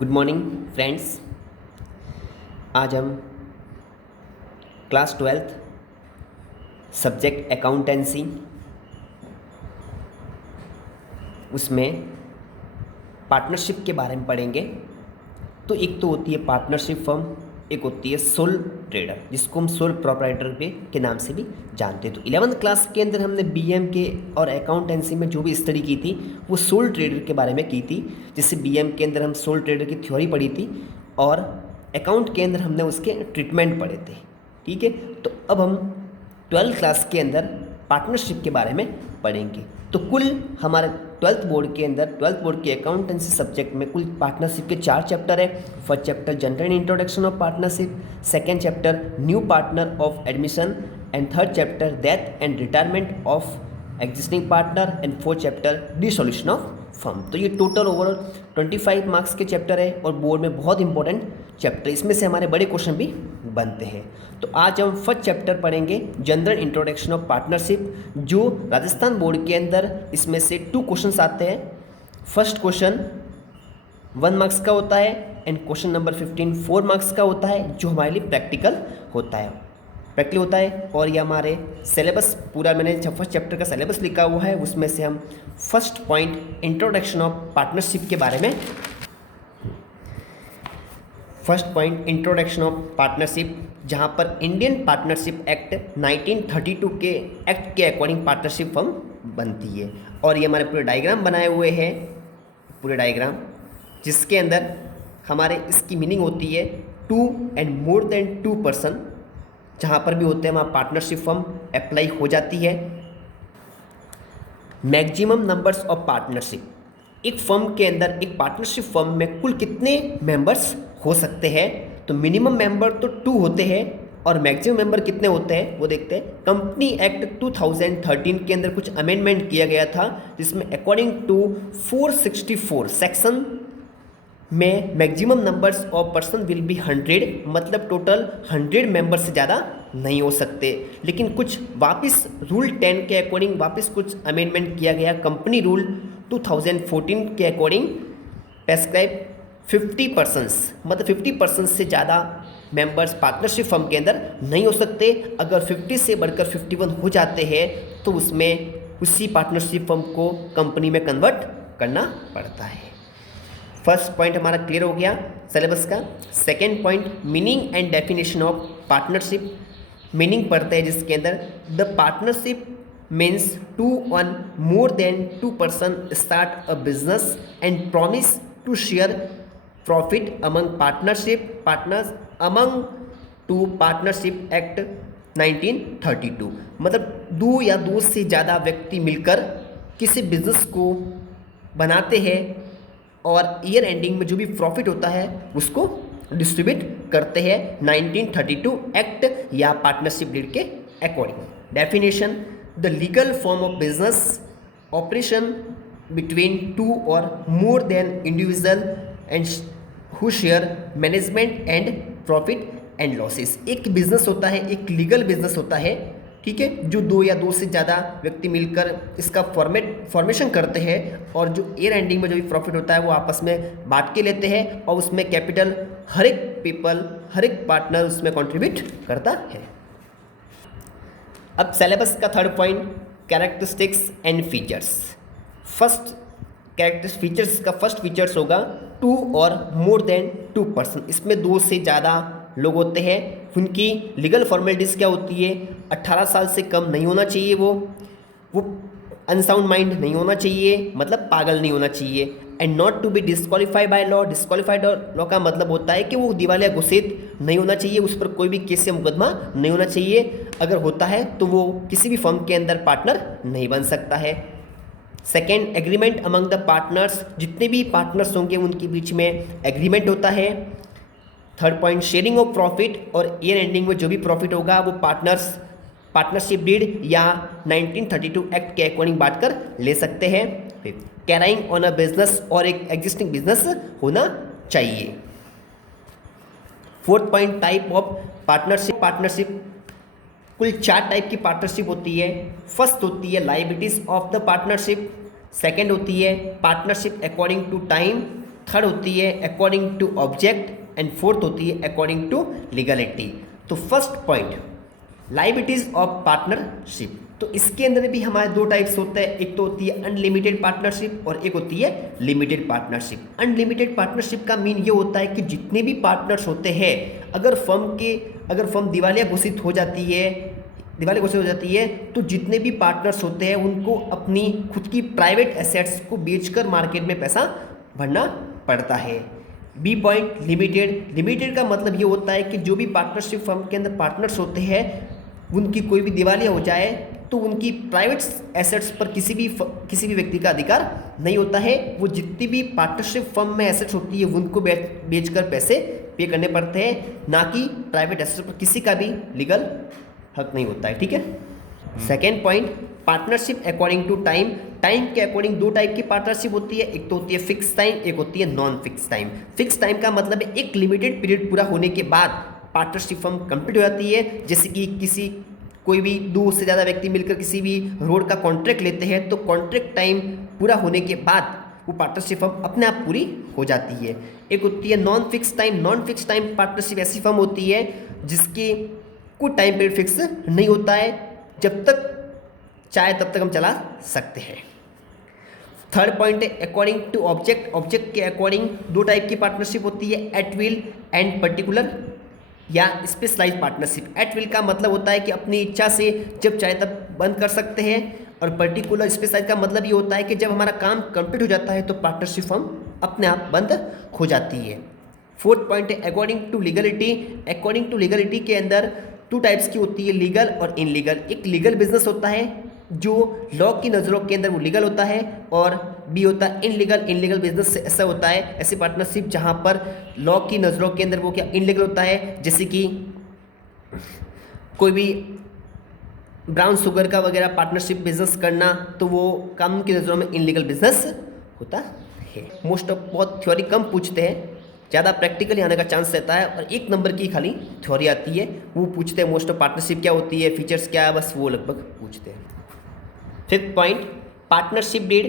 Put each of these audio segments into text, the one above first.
Good morning friends. आज हम class 12th subject accountancy उसमें पार्टनरशिप के बारे में पढ़ेंगे। तो एक तो होती है पार्टनरशिप फर्म, एक होती है सोल ट्रेडर जिसको हम सोल प्रोप्राइटर पे के नाम से भी जानते हैं। तो 11th क्लास के अंदर हमने बीएम के और अकाउंटेंसी में जो भी स्टडी की थी वो सोल ट्रेडर के बारे में की थी। जैसे बीएम के अंदर हम सोल ट्रेडर की थ्योरी पढ़ी थी और अकाउंट के अंदर हमने उसके ट्रीटमेंट पढ़े थे। ठीक है, तो अब हम 12th क्लास के अंदर पार्टनरशिप के बारे में पढ़ेंगे। तो कुल हमारे 12th बोर्ड के अंदर 12th बोर्ड के अकाउंटेंसी सब्जेक्ट में कुल पार्टनरशिप के 4 चैप्टर है। First chapter general introduction of partnership, second chapter new partner of admission and third chapter death and retirement of existing partner and fourth chapter dissolution of firm. तो ये total overall 25 marks के chapter है और board में बहुत important chapter, इसमें से हमारे बड़े क्वेश्चन भी बनते हैं। तो आज हम फर्स्ट चैप्टर पढ़ेंगे जनरल इंट्रोडक्शन ऑफ पार्टनरशिप, जो राजस्थान बोर्ड के अंदर इसमें से 2 क्वेश्चंस आते हैं। फर्स्ट क्वेश्चन 1 मार्क्स का होता है एंड क्वेश्चन नंबर 15 4 मार्क्स का होता है, जो हमारे लिए प्रैक्टिकल होता है और ये हमारे सिलेबस पूरा मैंने फर्स्ट चैप्टर का सिलेबस लिखा हुआ है, उसमें से हम first point introduction of partnership के बारे में first point introduction of partnership, जहाँ पर इंडियन पार्टनरशिप एक्ट 1932 के एक्ट के अकॉर्डिंग पार्टनरशिप फर्म बनती है। और ये हमारे पूरे डायग्राम बनाए हुए हैं, पूरे डायग्राम जिसके अंदर हमारे इसकी मीनिंग होती है 2 एंड मोर देन 2 पर्सन, जहाँ पर भी होते हैं वहाँ पार्टनरशिप फर्म अप्लाई हो जाती है। मैक्सिमम नंबर्स ऑफ पार्टनरशिप, एक फर्म के अंदर एक पार्टनरशिप फर्म में कुल कितने मेंबर्स हो सकते हैं। तो मिनिमम मेंबर तो 2 होते हैं और मैक्सिमम मेंबर कितने होते हैं वो देखते हैं। कंपनी एक्ट 2013 के अंदर कुछ अमेंडमेंट किया गया था, जिसमें अकॉर्डिंग टू 464 सेक्शन में maximum numbers of person will be 100, मतलब टोटल 100 मेंबर से ज़्यादा नहीं हो सकते। लेकिन कुछ वापस रूल 10 के अकॉर्डिंग वापस कुछ अमेंडमेंट किया गया। कंपनी रूल 2014 के अकॉर्डिंग प्रेस्क्राइब 50 पर्सन्स, मतलब 50 पर्सन्स से ज़्यादा मेंबर्स पार्टनरशिप फर्म के अंदर नहीं हो सकते। अगर 50 से बढ़कर 51 हो जाते हैं तो उसमें उसी पार्टनरशिप फर्म को कंपनी में कन्वर्ट करना पड़ता है। फर्स्ट पॉइंट हमारा क्लियर हो गया सिलेबस का। Second point meaning and definition of partnership, meaning पढ़ते हैं जिसके अंदर द पार्टनरशिप मीन्स 2 और more than 2 person start a business and promise to share profit among partnership partners among to partnership act 1932, मतलब 2 या 2 से ज़्यादा व्यक्ति मिलकर किसी बिजनेस को बनाते हैं और ईयर एंडिंग में जो भी प्रॉफिट होता है उसको डिस्ट्रीब्यूट करते हैं 1932 एक्ट या पार्टनरशिप डीड के according. Definition the legal form of business operation between 2 और more than individual and who share management and profit and losses. एक बिजनेस होता है, एक लीगल बिजनेस होता है, ठीक है, जो 2 या 2 से ज़्यादा व्यक्ति मिलकर इसका फॉर्मेशन करते हैं और जो ईयर एंडिंग में जो भी प्रॉफिट होता है वो आपस में बांट के लेते हैं और उसमें कैपिटल हर एक पार्टनर उसमें कंट्रीब्यूट करता है। अब सिलेबस का third point characteristics and features. Features का फर्स्ट फीचर्स होगा 2 और मोर देन 2 पर्सन, इसमें 2 से ज़्यादा लोग होते हैं। उनकी लीगल फॉर्मेलिटीज़ क्या होती है, 18 साल से कम नहीं होना चाहिए, वो अनसाउंड माइंड नहीं होना चाहिए, मतलब पागल नहीं होना चाहिए, and not to be disqualified by law. Disqualified law का मतलब होता है कि वो दिवालिया घोषित नहीं होना चाहिए, उस पर कोई भी केस या मुकदमा नहीं होना चाहिए। अगर होता है तो वो किसी भी फर्म के अंदर पार्टनर नहीं बन सकता है। Second, agreement among the partners, जितने भी पार्टनर्स होंगे उनके बीच में एग्रीमेंट होता है। Third point, sharing of profit, और ईयर एंडिंग में जो भी प्रॉफिट होगा वो पार्टनरशिप डीड या 1932 एक्ट के अकॉर्डिंग बांट कर ले सकते हैं। कैराइंग ऑन अ बिजनेस, और एक एग्जिस्टिंग बिजनेस होना चाहिए। Fourth point, type of partnership कुल 4 टाइप की पार्टनरशिप होती है। फर्स्ट होती है liabilities of the partnership, second होती है partnership according to time, third होती है according to object and fourth होती है अकॉर्डिंग टू लीगलिटी। तो first point liabilities of partnership, तो इसके अंदर भी हमारे दो टाइप्स होते हैं, एक तो होती है अनलिमिटेड पार्टनरशिप और एक होती है लिमिटेड पार्टनरशिप। अनलिमिटेड पार्टनरशिप का मीन ये होता है कि जितने भी पार्टनर्स होते हैं, अगर फर्म दिवालिया घोषित हो जाती है तो जितने भी पार्टनर्स होते हैं उनको अपनी खुद की प्राइवेट एसेट्स को बेचकर मार्केट में पैसा भरना पड़ता है। बी पॉइंट लिमिटेड का मतलब ये होता है कि जो भी पार्टनरशिप फर्म के अंदर पार्टनर्स होते हैं उनकी कोई भी दिवालिया हो जाए तो उनकी प्राइवेट एसेट्स पर किसी भी व्यक्ति का अधिकार नहीं होता है। वो जितनी भी पार्टनरशिप फर्म में एसेट्स होती है उनको बेचकर पैसे पे करने पड़ते हैं, ना कि प्राइवेट एसेट्स पर किसी का भी लीगल हक नहीं होता है। ठीक है। Second point partnership according to time के अकॉर्डिंग दो टाइप की पार्टनरशिप होती है, एक तो होती है फिक्स टाइम, एक होती है non fix time. Fix time का मतलब है एक लिमिटेड पीरियड पूरा होने के बाद पार्टनरशिप फर्म कंप्लीट हो जाती है। जैसे कि कोई भी दो से ज़्यादा व्यक्ति मिलकर किसी भी रोड का कॉन्ट्रैक्ट लेते हैं तो कॉन्ट्रैक्ट टाइम पूरा होने के बाद वो पार्टनरशिप फर्म अपने आप पूरी हो जाती है। एक होती है नॉन फिक्स टाइम पार्टनरशिप ऐसी फर्म होती है जिसकी कोई टाइम पीरियड फिक्स नहीं होता है, जब तक चाहे तब तक हम चला सकते हैं। थर्ड पॉइंट है अकॉर्डिंग टू ऑब्जेक्ट के अकॉर्डिंग दो टाइप की पार्टनरशिप होती है, एट विल एंड पर्टिकुलर या स्पेशलाइज पार्टनरशिप। एट विल का मतलब होता है कि अपनी इच्छा से जब चाहे तब बंद कर सकते हैं, और पर्टिकुलर स्पेशलाइज का मतलब ये होता है कि जब हमारा काम कंप्लीट हो जाता है तो पार्टनरशिप फर्म अपने आप बंद हो जाती है। फोर्थ पॉइंट है अकॉर्डिंग टू लीगलिटी के अंदर टू टाइप्स की होती है, लीगल और इनलीगल। एक लीगल बिजनेस होता है जो लॉ की नज़रों के अंदर वो लीगल होता है, और बी होता है इनलीगल बिजनेस ऐसा होता है, ऐसी पार्टनरशिप जहाँ पर लॉ की नज़रों के अंदर वो क्या इनलीगल होता है। जैसे कि कोई भी ब्राउन शुगर का वगैरह पार्टनरशिप बिजनेस करना, तो वो कानून की नज़रों में इनलीगल बिजनेस होता है। मोस्ट ऑफ बहुत थ्योरी कम पूछते हैं, ज़्यादा प्रैक्टिकली आने का चांस रहता है, और एक नंबर की खाली थ्योरी आती है, वो पूछते हैं मोस्ट ऑफ पार्टनरशिप क्या होती है, फीचर्स क्या है, बस वो लगभग पूछते हैं। फिफ्थ पॉइंट पार्टनरशिप डीड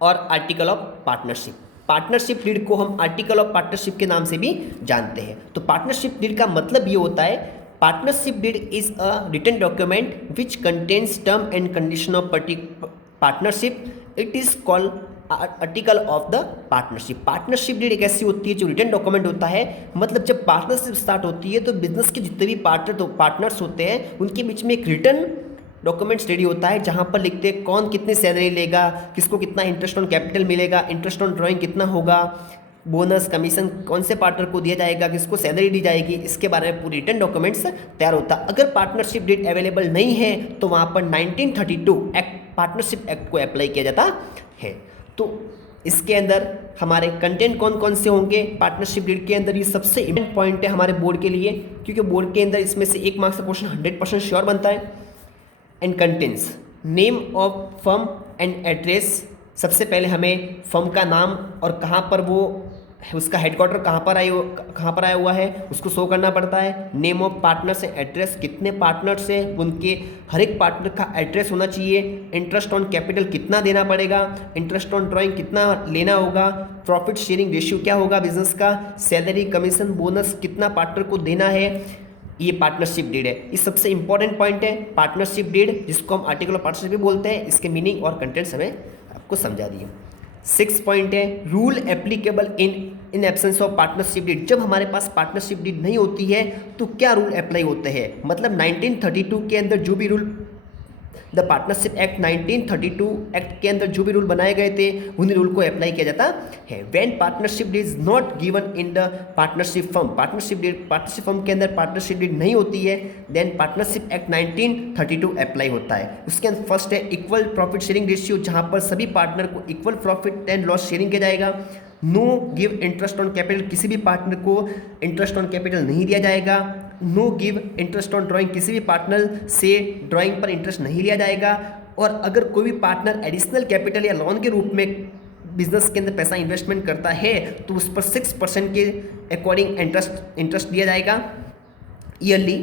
और आर्टिकल ऑफ पार्टनरशिप डीड को हम आर्टिकल ऑफ पार्टनरशिप के नाम से भी जानते हैं। तो पार्टनरशिप डीड का मतलब ये होता है, partnership deed is a written document which contains term and condition of partnership, it is called article of the partnership deed एक ऐसी होती है जो रिटन डॉक्यूमेंट होता है। मतलब जब पार्टनरशिप स्टार्ट होती है तो बिजनेस के जितने भी पार्टनर्स होते हैं उनके बीच में एक रिटन डॉक्यूमेंट्स रेडी होता है, जहां पर लिखते हैं कौन कितनी सैलरी लेगा, किसको कितना इंटरेस्ट ऑन कैपिटल मिलेगा, इंटरेस्ट ऑन ड्राइंग कितना होगा, बोनस कमीशन कौन से पार्टनर को दिया जाएगा, किसको सैलरी दी जाएगी, इसके बारे में पूरी रिटन डॉक्यूमेंट्स तैयार होता है। अगर पार्टनरशिप डीड अवेलेबल नहीं है तो वहाँ पर 1932 पार्टनरशिप एक्ट को अप्लाई किया जाता है। तो इसके अंदर हमारे कंटेंट कौन कौन से होंगे पार्टनरशिप डीड के अंदर, ये सबसे इंपॉर्टेंट पॉइंट है हमारे बोर्ड के लिए, क्योंकि बोर्ड के अंदर इसमें से एक मार्क्स का क्वेश्चन 100% श्योर बनता है। And contents name of firm and address, सबसे पहले हमें फर्म का नाम और कहाँ पर वो उसका हेडक्वार्टर कहाँ पर आया हुआ है उसको शो करना पड़ता है। Name of partners and address, कितने पार्टनर्स हैं उनके हर एक पार्टनर का एड्रेस होना चाहिए। इंटरेस्ट ऑन कैपिटल कितना देना पड़ेगा, इंटरेस्ट ऑन ड्राइंग कितना लेना होगा, प्रॉफिट शेयरिंग रेशियो क्या होगा बिजनेस का, सैलरी कमीशन बोनस कितना पार्टनर को देना है, ये पार्टनरशिप डीड है। ये सबसे इंपॉर्टेंट पॉइंट है पार्टनरशिप डीड, जिसको हम आर्टिकल ऑफ पार्टनरशिप भी बोलते हैं। इसके मीनिंग और कंटेंट्स हमें आपको समझा दिए। 6 पॉइंट है rule applicable in absence of partnership deed. जब हमारे पास पार्टनरशिप डीड नहीं होती है तो क्या रूल अप्लाई होते हैं, मतलब 1932 के अंदर जो भी rule the partnership act 1932 act के अंदर जो भी रूल बनाए गए थे उन्हीं रूल को अप्लाई किया जाता है। When partnership deed is not given in the partnership firm, partnership firm के अंदर पार्टनरशिप डीड नहीं होती है, देन पार्टनरशिप एक्ट 1932 अप्लाई होता है। उसके अंदर फर्स्ट है इक्वल प्रॉफिट शेयरिंग रेशियो, जहां पर सभी पार्टनर को equal profit and loss sharing किया जाएगा। Know give interest on capital, किसी भी पार्टनर को इंटरेस्ट ऑन कैपिटल नहीं दिया जाएगा। Know give interest on drawing, किसी भी पार्टनर से ड्राइंग पर इंटरेस्ट नहीं लिया जाएगा। और अगर कोई भी पार्टनर एडिशनल कैपिटल या लोन के रूप में बिजनेस के अंदर पैसा इन्वेस्टमेंट करता है तो उस पर 6% के अकॉर्डिंग इंटरेस्ट दिया जाएगा yearly.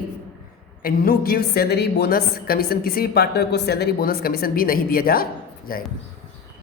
And know give salary bonus commission, किसी भी पार्टनर को सैलरी बोनस कमीशन भी नहीं दिया जाएगा।